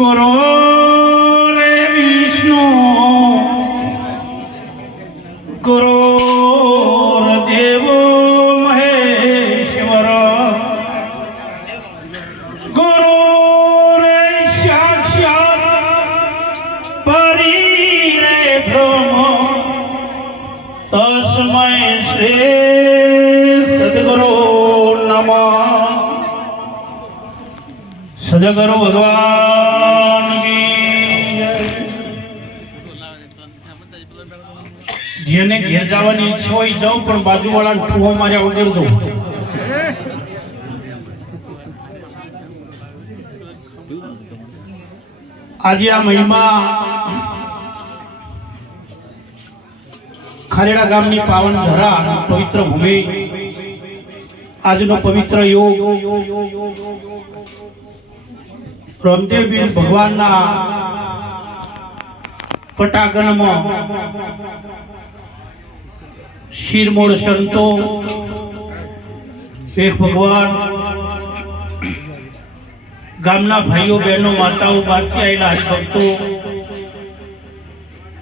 गुरु रे विष्णु गुरुर्देव महेश्वर गुरु रे साक्षात परि रे ब्रह्म तस्मै श्री सद्गुरु नमः। सद्गुरु भगवान की જેને ઘેર જવાની ઈચ્છા હોય જાઉં, પણ બાજુવાળાને ઠુઓ માર્યા વગર જાઉં. આજે આ મહિમા ખારેડા ગામની પાવન ધરા પવિત્ર ભૂમિ, આજનો પવિત્ર યોગ રામદેવપીર ભગવાનના પટાગનમાં શિરમોડ સંતો, એક ભગવાન, ગામના ભાઈઓ બહેનો માતાઓ, બહારથી આવેલા હરિભક્તો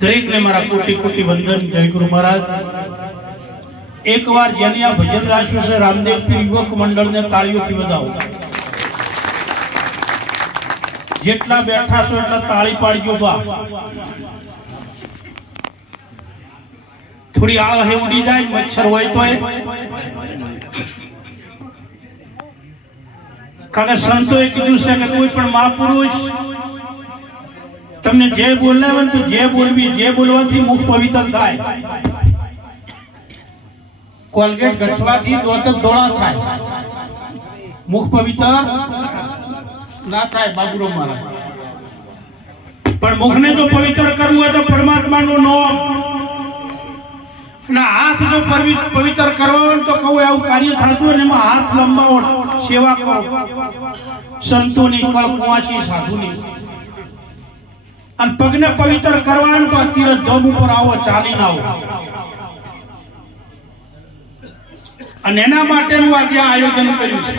દરેકને મારા કોટી કોટી વંદન. જય ગુરુ મહારાજ. એકવાર જેની આ ભજન રાખ્યું છે રામદેવપીર યુવક મંડળને તાળીઓથી વધાવો. જેટલા બેઠા છો એટલા તાળી પાડજો બા. થોડી આળ હે ઉડી જાય, મચ્છર હોય તોય. કારણ કે સંતોએ કીધું છે કે કોઈ પણ મહાપુરુષ તમને જે બોલાવે ને તો જે બોલવી, જે બોલવાથી મુખ પવિત્ર થાય. કોલગેટ ઘસવાથી દોત ધોળા થાય, મુખ પવિત્ર ના થાય. બાબુરો મારા પણ મુખને જો પવિત્ર કરવું હોય તો પરમાત્માનું નામ ના હાથ જો પવિત્ર કરવા હોય તો કહું આવું કાર્ય થતું હોય ને એમાં હાથ લંબાવો, સેવા કરો સંતોની, કળકુવાસી સાધુની. અને પગને પવિત્ર કરવા હોય તો અત્યારે ધોમ ઉપર આવો, ચાલીને આવો. અને એના માટેનું આજે આયોજન કર્યું છે.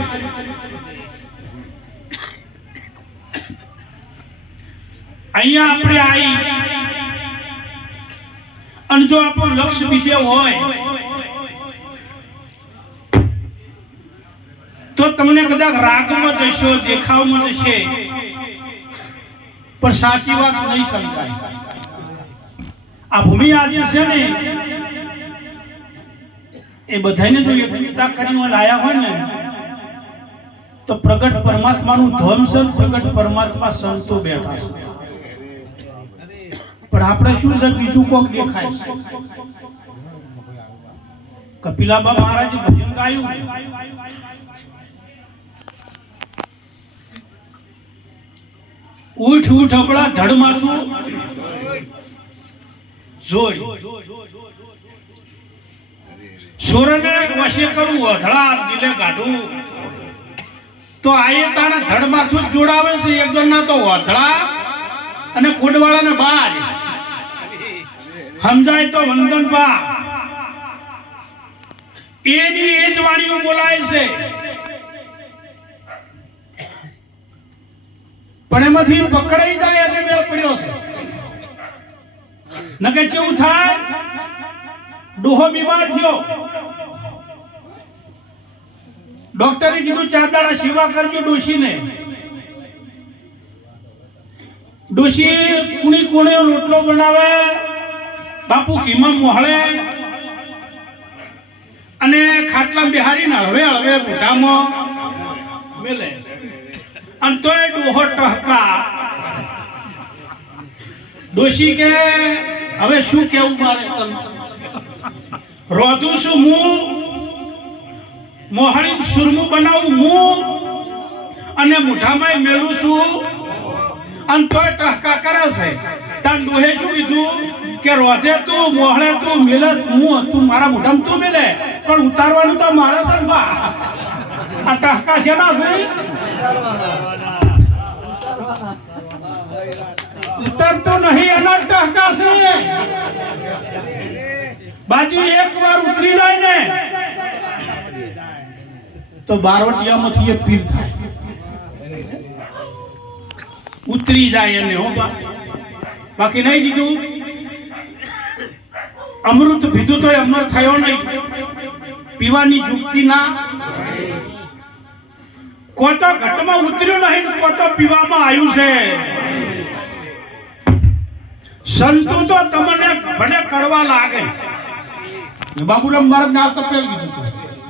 અહીંયા આપણે આવી અને જો આપણું લક્ષ્ય બીજે હોય તો તમને કદાચ રાગમાં જશો, દેખાવમાં જશે, પણ સાચી વાત નહીં સમજાય. આ ભૂમિ આજે છે ને એ બધાને જો એકતા કરીને લાયા હોય ને તો પ્રગટ પરમાત્માનું ધામ છે. પ્રગટ પરમાત્મા સંતો બેઠા છે, પણ આપણે શું છે બીજું કોક દેખાય છે. કપિલાબા મહારાજે ભજન ગાયું, ઉઠ ઉઠ અબળા ધડ માથું જોડ, સોરને વશે કરું અધળા દિલે કાઢું. તો આયે તાણા ધડ માથું જ જોડાવે છે. એકદમ ના તો અધળા અને કુંડવાળાને બાર સમજાય તો વંદન બા. એની એ જ વાણીઓ બોલાય છે, પણ એમાંથી પકડાઈ જાય એટલે મેળ પડ્યો છે. નકે કેવું થાય, ડોહો બીમાર થયો, ડોક્ટરે કીધું 4 દાડા સેવા કરજો ડોશીને. ડોશી કુણી કુણે રોટલો બનાવે, બાપુ કીમા મોહળે અને ખાટલા બિહારીને હળવે હળવે મોઢામાં મેલે. અને તોય ડોહો ટહકા. ડોશી કે હવે શું કેવું મારે, રોધું છું હું, મોહળી સુરમું બનાવું હું, અને મોઢામાં મેલું છું, અને તોય ટહકા કરે છે. તાર ડોહે શું કીધું કે રોધે તું, મોહળે તું, મેલે હું, તું મારા મોઢામાં તું મેલે, પણ ઉતારવાનું તો મારે છે ને બા. આ ટહકા છે ના છે, ઉતરતો નહીં એના ટહકા છે. બાજુ એક વાર ઉતરી જાય ને તો બારવટિયામાંથી એ પીર થાય. ઉતરી જાય એને હો બાકી નહીં કીધું અમૃત પીધું તો અમર થયો નહીં પીવાની જુક્તિ ના કોઈ તો ઘટમાં ઉતર્યું નહીં કોઈ તો પીવામાં આવ્યું છે સંતો તો તમને ભલે કડવા લાગે બાબુરામ મહારાજ ના તો પેલ કીધું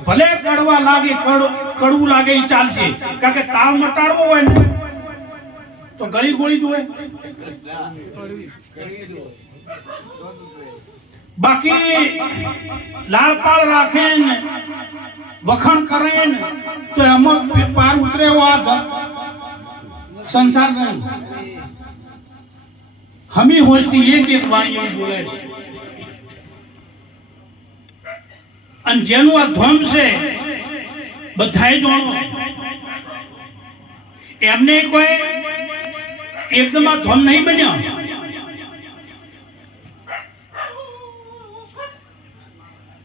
ભલે કડવા લાગે કડવું લાગે એ ચાલશે કારણ કે તાવ મટાડવો હોય ને તો ગળી ગોળી દોય બાકી લાળપાળ રાખે ને વખણ કરે ને તો એમાં પાર ઉતરે આ સંસાર નહીં હમી હોજથી એક વાણી એવી બોલે છે અને જેનું આ ધોમ છે બધાએ જાણો એમને કોઈ એકદમ આ ધોમ નહીં બન્યો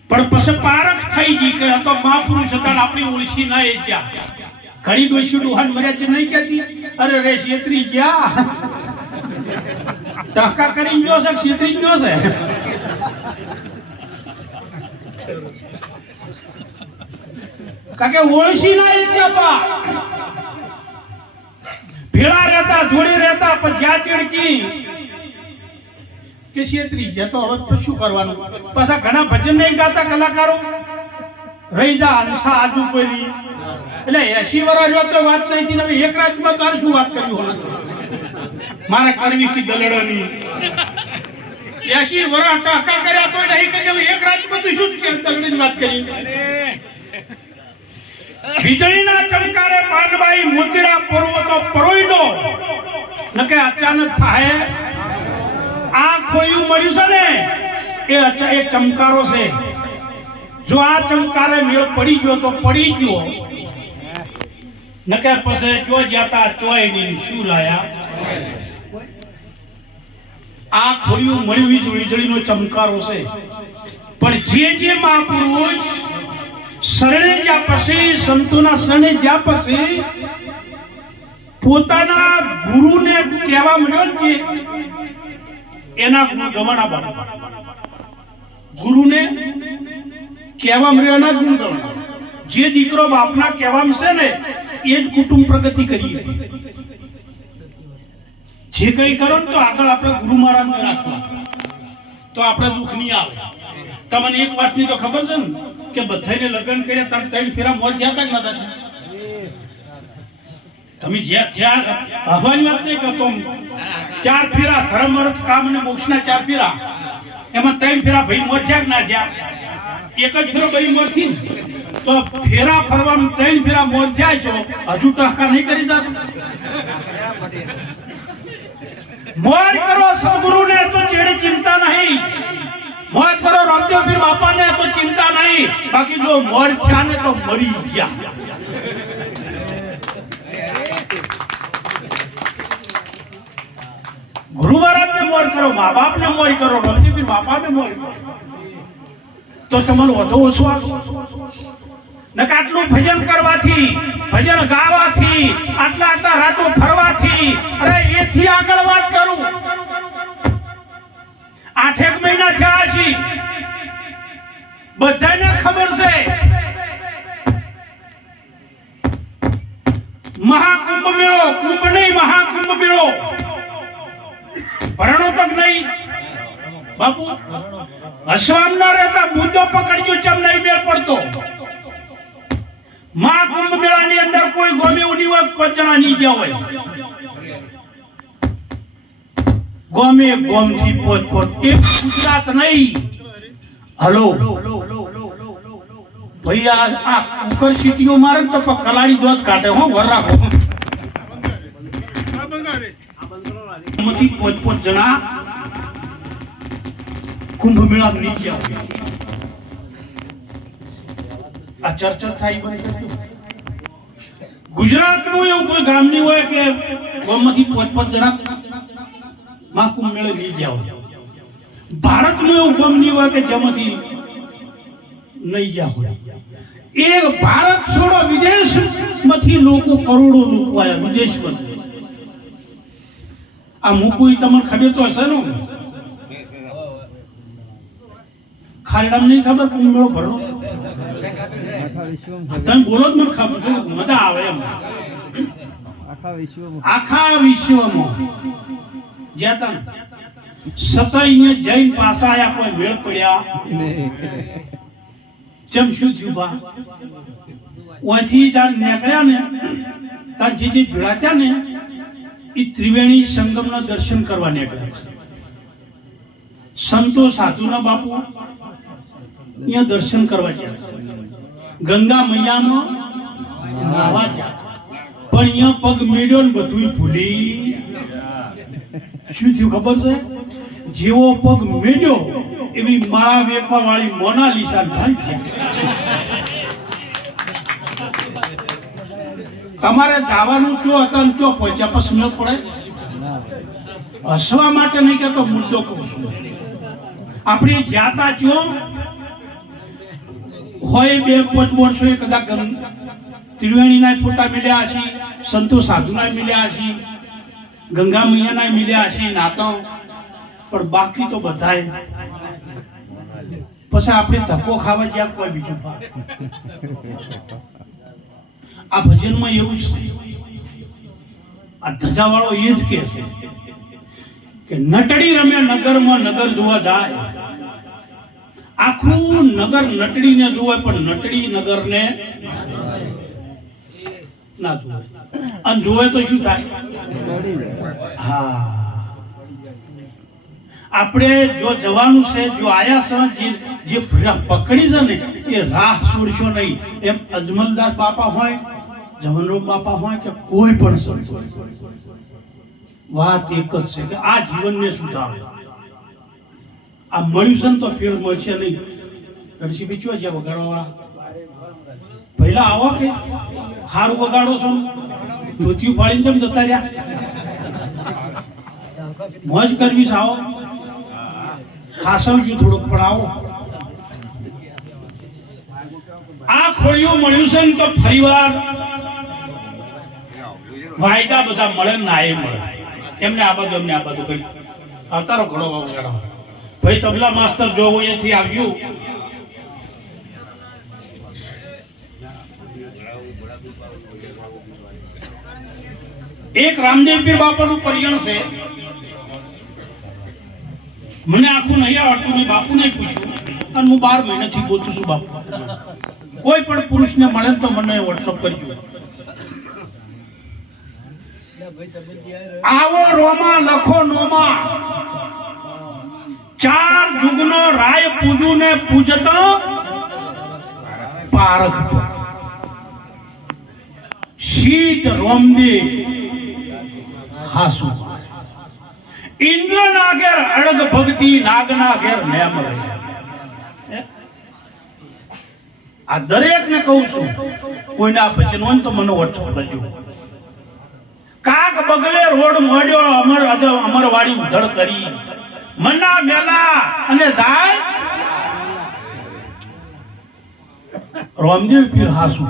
પણ પછી પારખ થઈ ગઈ કે તો મહાપુરુષ હતા આપણી ઓળખી ના એ જ્યાં ઘણી ડોસી ડોહાન મર્યા છે નહીં કહેતી અરે રે છેતરી ગયા ટકા કરી ગયો છે છેતરી ગયો છે કાકે ઓળખી ના એ જ્યાં ભેળા રહેતા જોડી રહેતા પણ જ્યાં ચડકી કે છેતરી ગયા તો હવે શું કરવાનું પાછા ઘણા ભજન નહીં ગાતા કલાકારો રહી જા હંસા આજુ પેલી એટલે 80 વર્ષ રહ્યો તો વાત નહીં હતી હવે એક રાતમાં તારે શું વાત કરવી હોય મારે કરવી હતી દલડોની 80 વર્ષ ટકા કર્યા તો નહીં કરી એક રાતમાં તું શું કેમ દલડોની વાત કરી વીજળીના ચમકારે પાનબાઈ મોતીડા પર્વતો પરોઈડો નકે અચાનક થાય આ ખોયું મળ્યું છે ને એ એક ચમકારો છે જો આ ચમકારે મેળ પડી ગયો તો પડી ગયો નકે પછી જો જાતા ચોય નહીં શું લાયા આ ખોયું મળ્યું વીજળીનો ચમકારો છે પણ જે મહાપુરુષ શરણે જ્યાં પછી સંતોના શરણે જ્યાં પછી પોતાના ગુરુને કહેવા મળ્યો કે એના ગુણ ગવાના બને ગુરુને કહેવા મળ્યો એના ગુણ ગવાના જે દીકરો બાપના કહેવામાં છે ને એ જ કુટુંબ પ્રગતિ કરી જે કઈ કરો ને તો આગળ આપણે ગુરુ મહારાજને રાખવા તો આપણે દુઃખ નહીં આવે તમને એક વાતની તો ખબર છે ને કે બધાને લગ્ન કર્યા તમે 3 ફેરા મોજ થયા હતા કે નતા તમે જ્યાં હવાની વાત નહીં કરતો 4 ફેરા ધર્મ અર્થ કામ અને મોક્ષના 4 ફેરા એમાં 3 ફેરા ભાઈ મોર થયા કે ના થયા એક જ ફેરો ભાઈ મોર થી તો ફેરા ફરવામાં 3 ફેરા મોર થયા છો હજુ ટકા નહીં કરી જાતો મોર કરો સદગુરુને તો ચેડી ચિંતા નહીં મોજ કરો રામદેવ પીર બાપાને તો ચિંતા નહીં બાકી જો મોર થયા ને તો મરી ગયા ગુરુ મહારાજને મોર કરો મા બાપને મોર કરો રામદેવ પીર બાપાને મોર કરો તો તમારો વધુ વિશ્વાસ નક આટલું ભજન કરવાથી ભજન ગાવાથી આટલા રાતો ફરવાથી અરે એથી આગળ વાત કરું 8 મહિના થયા છે બધાને ખબર છે મહાકુંભ મેળો કુંભ નહીં મહાકુંભ મેળો ભરણો તક નહીં બાપુ હસવામ ના રહેતા મુદ્દો પકડ્યો ચમ નહીં મેળ પડતો મહાકુંભ મેળાની અંદર કોઈ ગોમે ઉની કોચણા નહીં ગયા હોય ગોમે ગોમથી પોત એક ગુજરાત નહીં હલો ભાઈ આ કુકર સીટીઓ મારે તો કલાડી જોત કાઢે હો વર રાખો મથી પોત જણા કુંભ મેળા નીચે આવે આ ચર્ચા થાય બધી ગુજરાતનું એવું કોઈ ગામ નહીં હોય કે ગોમથી પોત જણા મહાકુંભ મેળે નહીં જાવ ભારતનું એવું ગામ નહીં હોય કે જેમાંથી નહીં ગયા હોય એ ભારત છોડો વિદેશમાંથી લોકો કરોડો લોકો આવ્યા વિદેશમાંથી આ મૂકું તમને ખબર તો હશે ને ખારડામાં નહીં ખબર કુંભળો ભરલો તમે બોલો જ મને ખબર મજા આવે એમ આખા વિશ્વમાં જ્યાં તમે સતત અહીંયા જૈન પાસા આયા કોઈ મેળ પડ્યા ચમ શું થયું બા ઓથી જાણ નીકળ્યા ને તાર જે ભેળા થયા ને એ ત્રિવેણી સંગમના દર્શન કરવા નીકળ્યા સંતો સાધુના બાપુ અહીંયા દર્શન કરવા ગયા ગંગા મૈયામાં નાવા ગયા પણ અહીંયા પગ મેળ્યો ને બધું ભૂલી શું થયું ખબર છે જેવો પગ મેળ્યો એવી માળા વેપવા વાળી મોનાલિસા ઢાળી ગયા તમારે જવાનું ચો હતા ચો પહોંચ્યા પછી ન પડે હસવા માટે નહીં કહેતો મુદ્દો કહું છું આપણી જ્ઞાતા ચો હોય 2-5 વર્ષો કદાચ ત્રિવેણીના ફોટા મળ્યા છે સંતો સાધુના મળ્યા છે ગંગા મૈયાના મળ્યા છે નાતો પણ બાકી તો બધાય પછી આપણે ધક્કો ખાવા જ્યાં કોઈ બીજું આ ભજનમાં એવું છે આ ધજાવાળો એ જ કહે છે કે નટડી રમે નગરમાં નગર જોવા જાય આખું નગર નટડીને જોવે પણ નટડી નગરને ના જોવે અને જોવે તો શું થાય હા આપણે જો જવાનું છે જો આયા છે જે પકડી છે ને એ રાહ છોડશો નહીં એમ અજમલદાસ બાપા હોય જવનરામ બાપા હોય કે કોઈ પણ સંત વાત એક જ છે કે આ જીવનને સુધારો આ મળ્યું છે તો ફેર મળશે નહીં રણસી બીચો છે વગાડવા પહેલા આવો કે હારું વગાડો છો ધોતિયું ફાડીને જેમ જતા રહ્યા મોજ કરવી છે આવો ખાસવજો થોડુંક પણ આવો આ ખોળિયું મળ્યું છે ને તો ફરીવાર વાયદા બધા મળે ના એ મળે એમને આ બાજુ એમને આ બાજુ કરી આવતારો ઘણો વગાડો ભાઈ તબલા માસ્ટર જો હોય એથી આવ્યું એક રામદેવ પીર બાપાનું પરિયણ છે મને આખું નહીં આવડતું મેં બાપુને પૂછ્યું અને હું 12 મહિનાથી ગોતું છું બાપુ કોઈ પણ પુરુષને મળે તો મને વોટ્સઅપ કરજો આવો રોમા લખો નોમા 4 જુગનો રાય પૂજુ ને પૂજતો પારખ શીત રોમદે હાસુ ઇન્દ્ર ના ઘેર અડગ ભક્તિ નાગ ના ઘેર નેમ રહે આ દરેક ને કહું છું કોઈના ભજન હોય તો મને વોટ્સઅપ કરજો કાક બગલે રોડ મોડ્યો અમર વાડી ઉધડ કરી મના મેલા અને જાય રામદેવ પીર હાસુ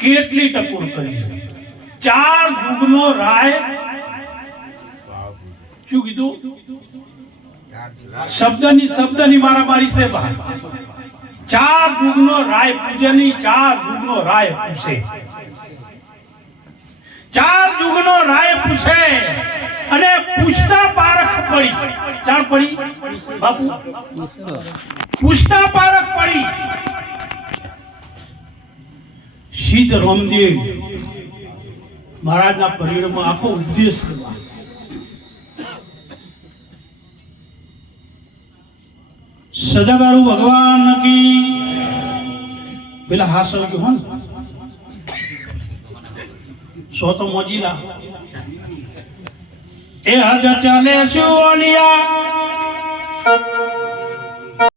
કેટલી ટકોર કરી છે 4 જુગનો રાય શું કીધું શબ્દની મારામારી છે ભાઈ 4 જુગનો રાય પૂજની 4 જુગનો રાય પૂછે 4 જુગનો રાય પૂછે અને પૂછતા પારખ પડી 4 પડી બાપુ પૂછતા પારખ પડી સિદ્ધ રામદેવ મહારાજના પરિવારમાં આખો ઉપદેશ કરવા સદાગારુ ભગવાન કી પેલા હાસવ કે હોન સો તો મોજીલા એ હદ ચાલે સુલિયા